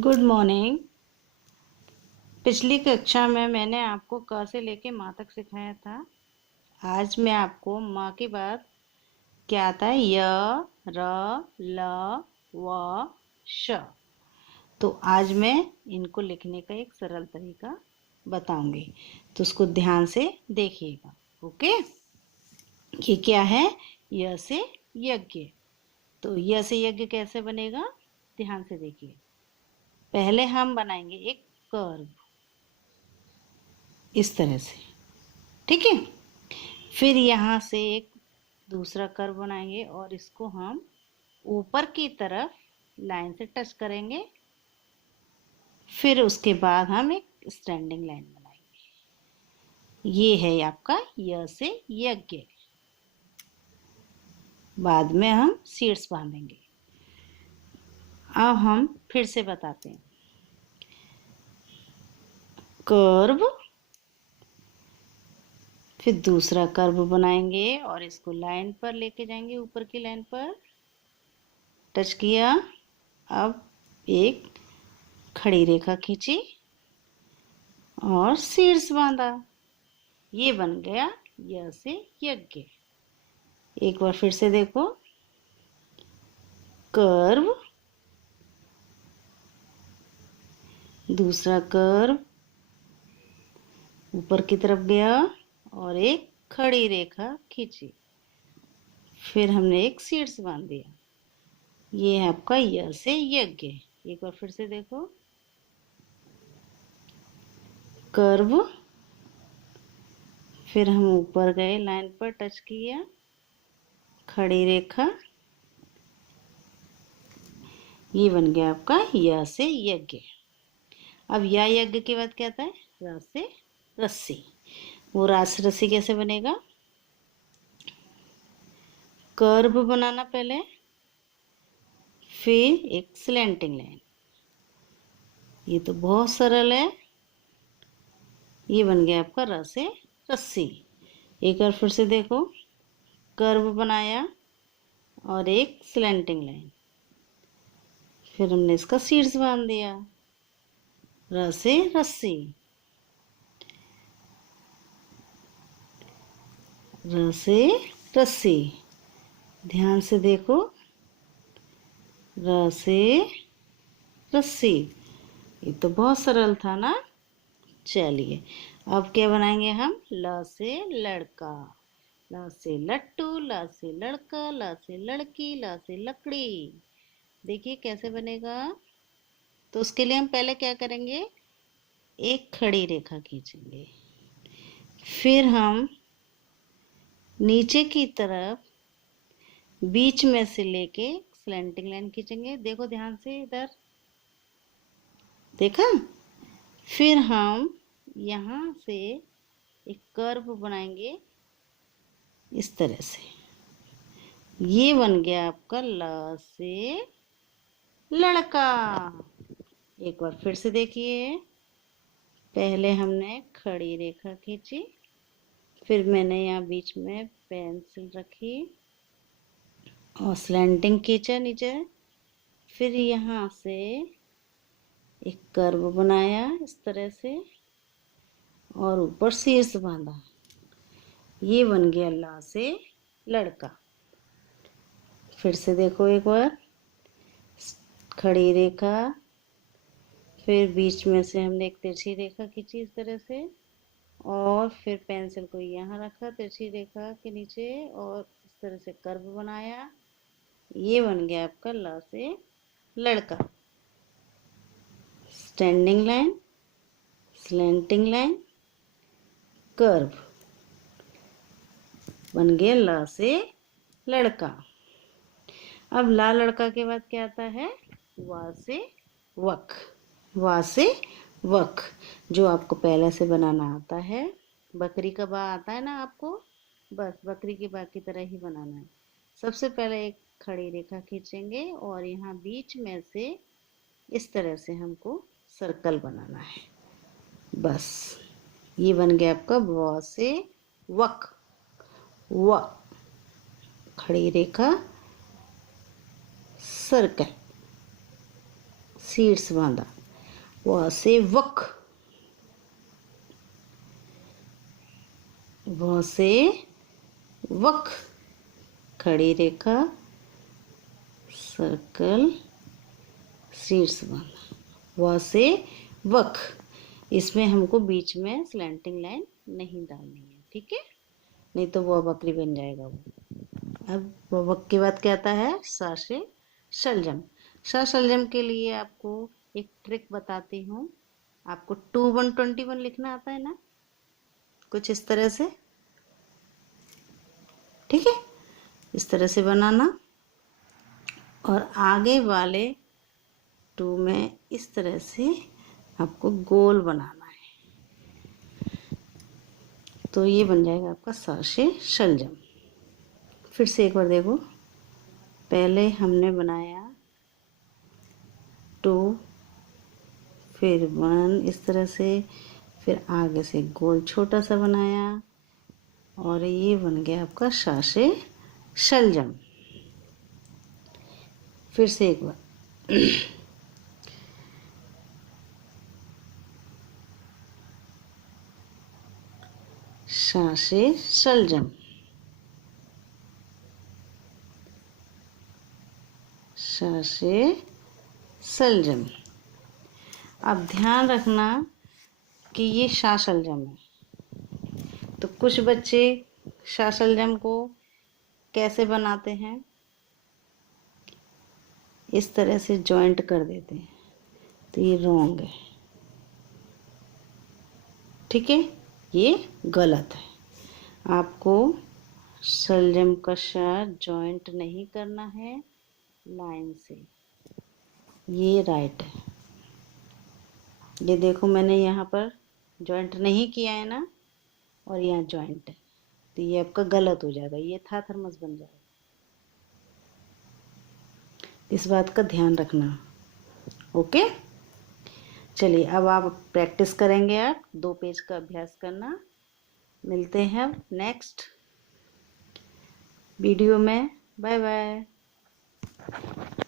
Good morning. पिछली कक्षा में मैंने आपको क से लेके माँ तक सिखाया था। आज मैं आपको माँ के बाद क्या आता है, य, र, ल, व, श। तो आज मैं इनको लिखने का एक सरल तरीका बताऊंगी, तो उसको ध्यान से देखिएगा। ओके, ये क्या है? य से यज्ञ। तो य से यज्ञ कैसे बनेगा, ध्यान से देखिए। पहले हम बनाएंगे एक कर्व इस तरह से, ठीक है। फिर यहाँ से एक दूसरा कर्व बनाएंगे और इसको हम ऊपर की तरफ लाइन से टच करेंगे। फिर उसके बाद हम एक स्टैंडिंग लाइन बनाएंगे। ये है आपका य से यज्ञ। बाद में हम सीड्स बांधेंगे। अब हम फिर से बताते हैं। कर्व, फिर दूसरा कर्व बनाएंगे और इसको लाइन पर लेके जाएंगे, ऊपर की लाइन पर टच किया। अब एक खड़ी रेखा खींची और शीर्ष बांधा। ये बन गया य से यज्ञ। एक बार फिर से देखो। कर्व, दूसरा कर्व ऊपर की तरफ गया और एक खड़ी रेखा खींची। फिर हमने एक शीर्ष बांध दिया। ये है आपका य से यज्ञ। एक बार फिर से देखो। कर्व, फिर हम ऊपर गए, लाइन पर टच किया, खड़ी रेखा। ये बन गया आपका य से यज्ञ। अब या यज्ञ के बाद क्या आता है? र से रस्सी। वो रास रस्सी कैसे बनेगा? कर्व बनाना पहले, फिर एक स्लैंटिंग लाइन। ये तो बहुत सरल है। ये बन गया आपका र से रस्सी। एक बार फिर से देखो। कर्व बनाया और एक स्लैंटिंग लाइन, फिर हमने इसका शीर्ष बांध दिया, र से रस्सी। र से रस्सी, ध्यान से देखो। र से रस्सी। ये तो बहुत सरल था ना। चलिए अब क्या बनाएंगे हम? ल से लड़का। ल से लट्टू, ल से लड़का, ल से लड़की, ल से लकड़ी। देखिए कैसे बनेगा। तो उसके लिए हम पहले क्या करेंगे? एक खड़ी रेखा खींचेंगे। फिर हम नीचे की तरफ बीच में से लेके स्लैंटिंग लाइन खींचेंगे। देखो ध्यान से इधर, देखा। फिर हम यहाँ से एक कर्व बनाएंगे इस तरह से। ये बन गया आपका ल से लड़का। एक बार फिर से देखिए। पहले हमने खड़ी रेखा खींची, फिर मैंने यहाँ बीच में पेंसिल रखी और स्लैंटिंग खींचा नीचे। फिर यहाँ से एक कर्व बनाया इस तरह से और ऊपर शीर्ष बांधा। ये बन गया ला से लड़का। फिर से देखो एक बार। खड़ी रेखा, फिर बीच में से हमने एक तिरछी रेखा खींची इस तरह से और फिर पेंसिल को यहाँ रखा तिरछी रेखा के नीचे और इस तरह से कर्व बनाया। ये बन गया आपका ला से लड़का। Standing line, slanting line, curve, बन गया ला से लड़का। अब ला लड़का के बाद क्या आता है? वा से वक। वा से वक, जो आपको पहले से बनाना आता है। बकरी का बा आता है ना आपको, बस बकरी के बा की तरह ही बनाना है। सबसे पहले एक खड़ी रेखा खींचेंगे और यहाँ बीच में से इस तरह से हमको सर्कल बनाना है। बस ये बन गया आपका व से वक। व, खड़ी रेखा, सर्कल, सीड्स बांधा, व से वक, व से वक, खड़ी रेखा, सर्कल, सीड्स बांधा, व से वक। इसमें हमको बीच में स्लैंटिंग लाइन नहीं डालनी है, ठीक है, नहीं तो वो बकरी बन जाएगा वो। अब वक के बाद क्या आता है, सा से शलजम। सा शलजम के लिए आपको एक ट्रिक बताती हूँ। आपको 2121 लिखना आता है ना, कुछ इस तरह से, ठीक है, इस तरह से बनाना, और आगे वाले 2 में इस तरह से आपको गोल बनाना है, तो ये बन जाएगा आपका सा से शलजम। फिर से एक बार देखो, पहले हमने बनाया 2, फिर 1 इस तरह से, फिर आगे से गोल छोटा सा बनाया, और ये बन गया आपका सा से शलजम। फिर से एक बार, सा से शलजम, सा से शलजम। अब ध्यान रखना कि ये सा शलजम है, तो कुछ बच्चे सा शलजम को कैसे बनाते हैं, इस तरह से जॉइंट कर देते हैं, तो ये रॉन्ग है, ठीक है, ये गलत है। आपको शलजम का साथ जॉइंट नहीं करना है लाइन से, ये राइट है। ये देखो मैंने यहाँ पर जॉइंट नहीं किया है ना, और यहाँ जॉइंट है, तो ये आपका गलत हो जाएगा, ये था थर्मस बन जाएगा। इस बात का ध्यान रखना, ओके। चलिए अब आप प्रैक्टिस करेंगे, आप 2 पेज का अभ्यास करना। मिलते हैं नेक्स्ट वीडियो में, बाय बाय।